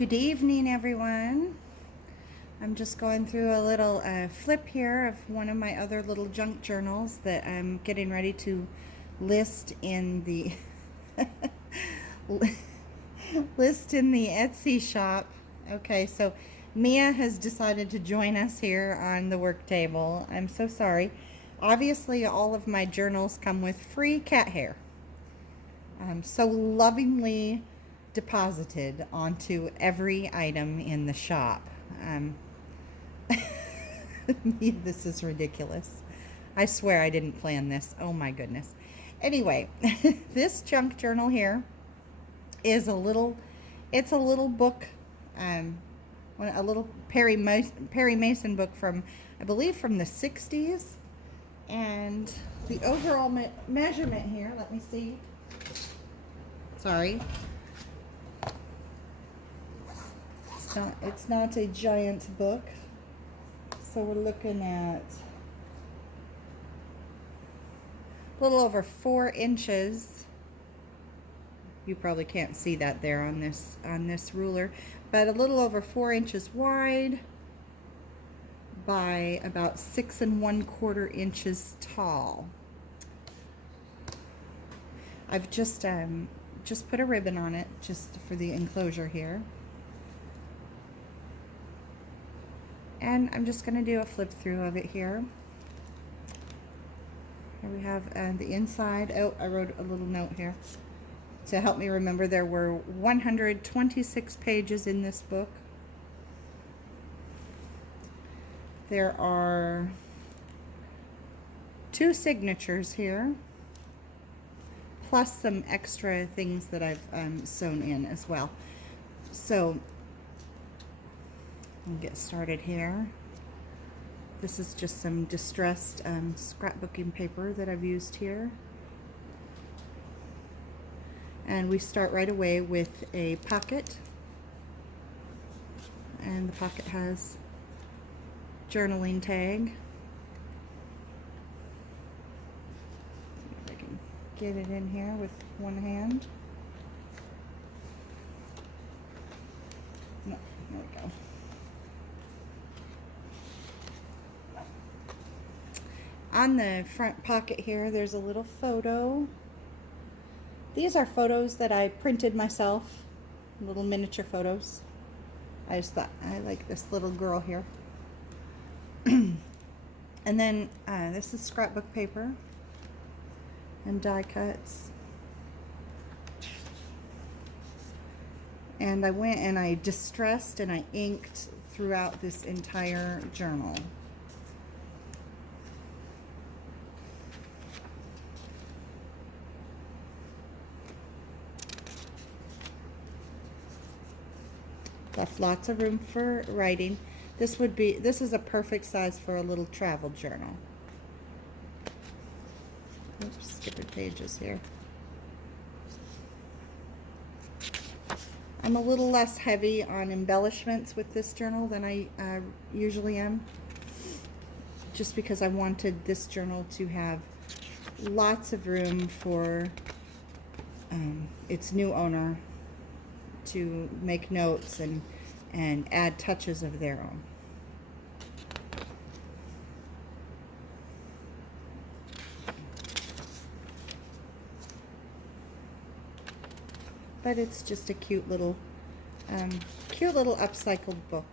Good evening, everyone. I'm just going through a little flip here of one of my other little junk journals that I'm getting ready to list in the list in the Etsy shop. Okay, so Mia has decided to join us here on the work table. I'm so sorry. Obviously, all of my journals come with free cat hair. So lovingly deposited onto every item in the shop. This is ridiculous. I swear I didn't plan this. Oh my goodness. Anyway, this junk journal here is it's a little book, a little Perry Mason book from, I believe, from the 60s. And the overall measurement here, let me see. Sorry. It's not a giant book. So we're looking at a little over 4 inches. You probably can't see that there on this ruler, but a little over 4 inches wide by about 6 1/4 inches tall. I've just put a ribbon on it just for the enclosure here. And I'm just going to do a flip through of it here. Here we have the inside. Oh, I wrote a little note here to help me remember there were 126 pages in this book. There are 2 signatures here, plus some extra things that I've sewn in as well. So we'll get started here. This is just some distressed scrapbooking paper that I've used here. And we start right away with a pocket. And the pocket has journaling tag. I can get it in here with one hand. No, there we go. On the front pocket here, there's a little photo. These are photos that I printed myself, little miniature photos. I just thought I like this little girl here. And then this is scrapbook paper and die cuts. And I went and I distressed and I inked throughout this entire journal. Left lots of room for writing. This is a perfect size for a little travel journal. Oops, skipping pages here. I'm a little less heavy on embellishments with this journal than I usually am, just because I wanted this journal to have lots of room for its new owner to make notes and add touches of their own. But it's just a cute little upcycled book.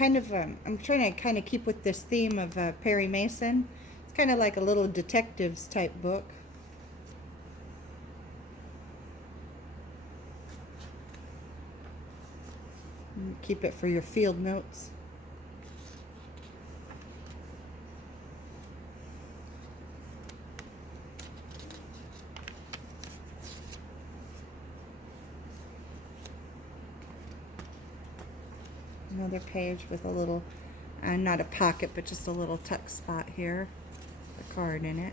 I'm trying to kind of keep with this theme of Perry Mason. It's kind of like a little detectives type book. Keep it for your field notes. Another page with a little, not a pocket, but just a little tuck spot here, a card in it.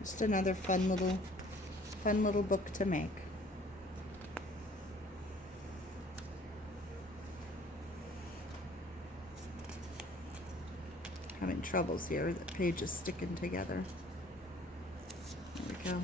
Just another fun little book to make. having troubles here. The page is sticking together. There we go.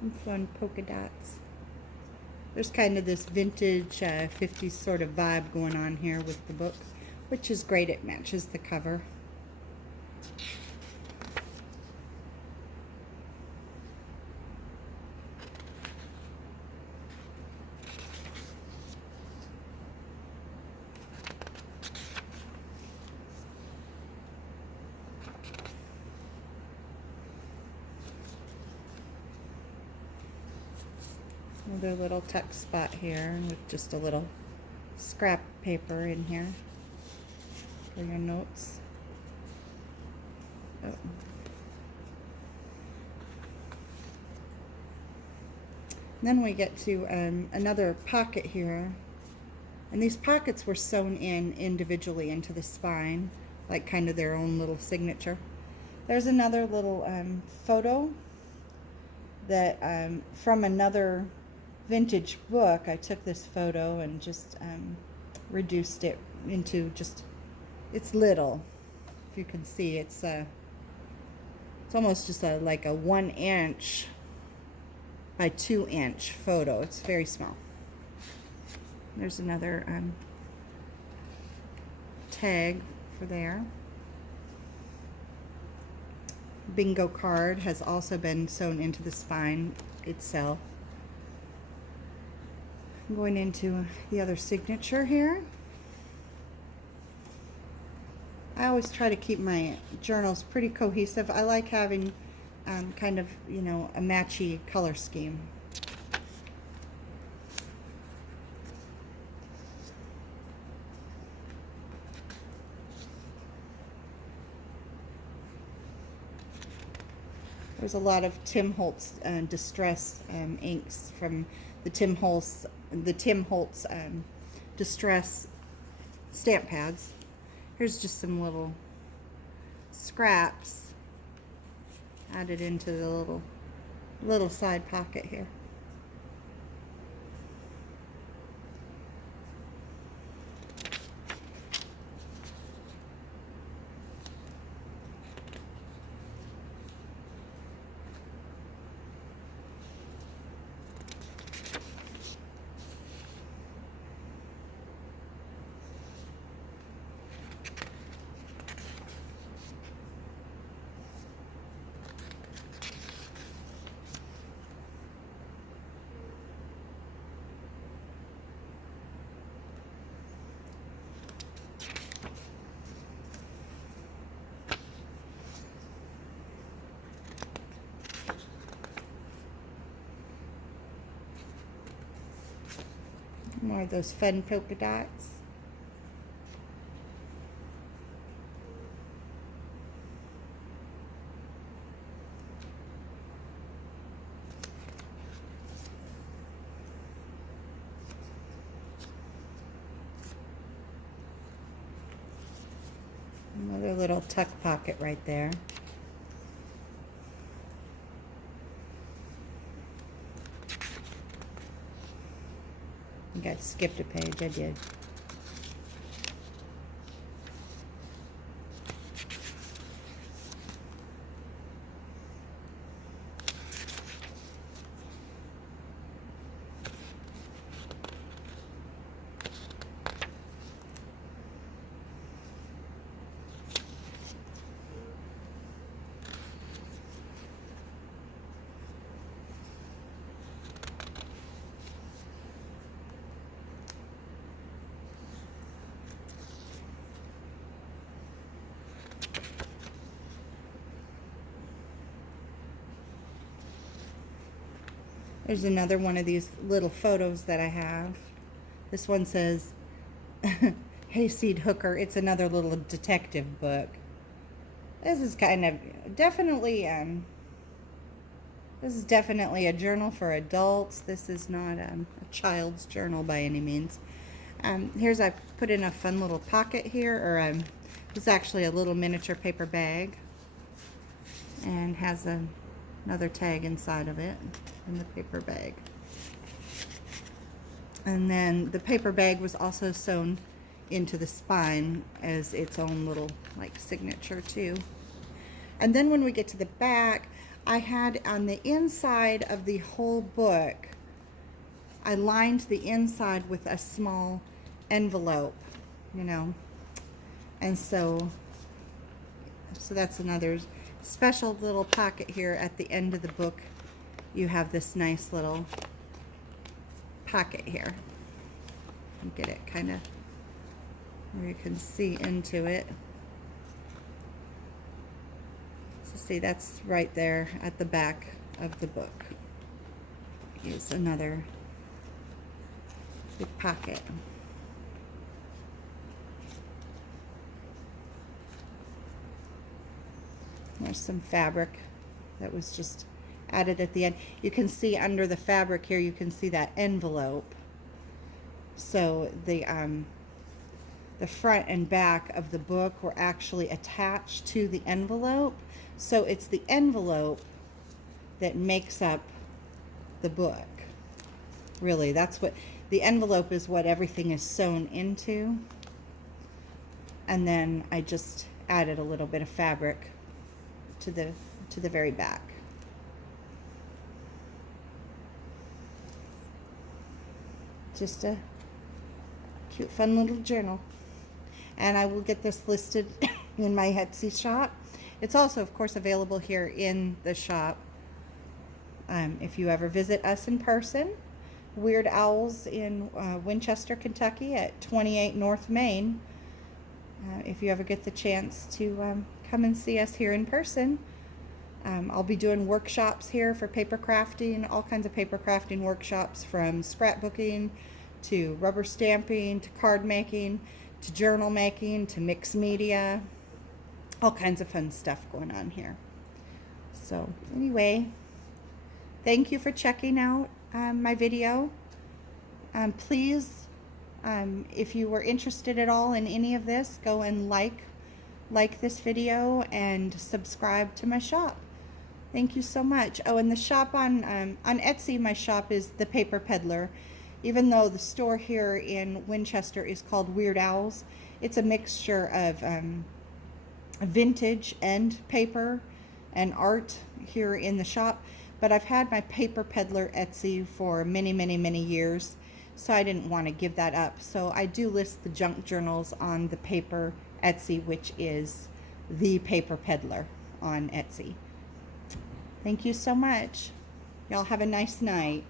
Some fun polka dots. There's kind of this vintage 50s sort of vibe going on here with the book, which is great. It matches the cover. Another little tuck spot here with just a little scrap paper in here for your notes. Oh. Then we get to another pocket here, and these pockets were sewn in individually into the spine, like kind of their own little signature. There's another little photo that from another vintage book. I took this photo and just reduced it into just, it's little. If you can see, it's almost just like a 1 inch by 2 inch photo. It's very small. There's another tag for there. Bingo card has also been sewn into the spine itself. I'm going into the other signature here. I always try to keep my journals pretty cohesive. I like having kind of, you know, a matchy color scheme. There's a lot of Tim Holtz distress inks from the Tim Holtz distress stamp pads. Here's just some little scraps added into the little side pocket here. More of those fun polka dots. Another little tuck pocket right there. I think I skipped a page. I did. There's another one of these little photos that I have. This one says, Hayseed Hooker. It's another little detective book. This is kind of definitely, this is definitely a journal for adults. This is not a child's journal by any means. Here's, I put in a fun little pocket here, or it's actually a little miniature paper bag, and has another tag inside of it in the paper bag. And then the paper bag was also sewn into the spine as its own little like signature too. And then when we get to the back, I had on the inside of the whole book, I lined the inside with a small envelope, you know, and so that's another special little pocket here at the end of the book. You have this nice little pocket here. And get it kind of where you can see into it. So see, that's right there at the back of the book. Here's another big pocket. There's some fabric that was just added at the end. You can see under the fabric here, you can see that envelope. So the front and back of the book were actually attached to the envelope. So it's the envelope that makes up the book. Really, that's what the envelope is, what everything is sewn into. And then I just added a little bit of fabric to the very back. Just a cute, fun little journal. And I will get this listed in my Etsy shop. It's also, of course, available here in the shop. If you ever visit us in person, Weird Owlz in Winchester, Kentucky at 28 North Main. If you ever get the chance to come and see us here in person, I'll be doing workshops here for paper crafting, all kinds of paper crafting workshops, from scrapbooking to rubber stamping to card making to journal making to mixed media, all kinds of fun stuff going on here. So anyway, thank you for checking out my video. Please, if you were interested at all in any of this, go and like this video and subscribe to my shop. Thank you so much. Oh, and the shop on Etsy, my shop is ThePaperPeddler. Even though the store here in Winchester is called Weird Owlz, it's a mixture of vintage and paper and art here in the shop. But I've had my ThePaperPeddler Etsy for many, many, many years, so I didn't want to give that up. So I do list the junk journals on the paper Etsy, which is ThePaperPeddler on Etsy. Thank you so much. Y'all have a nice night.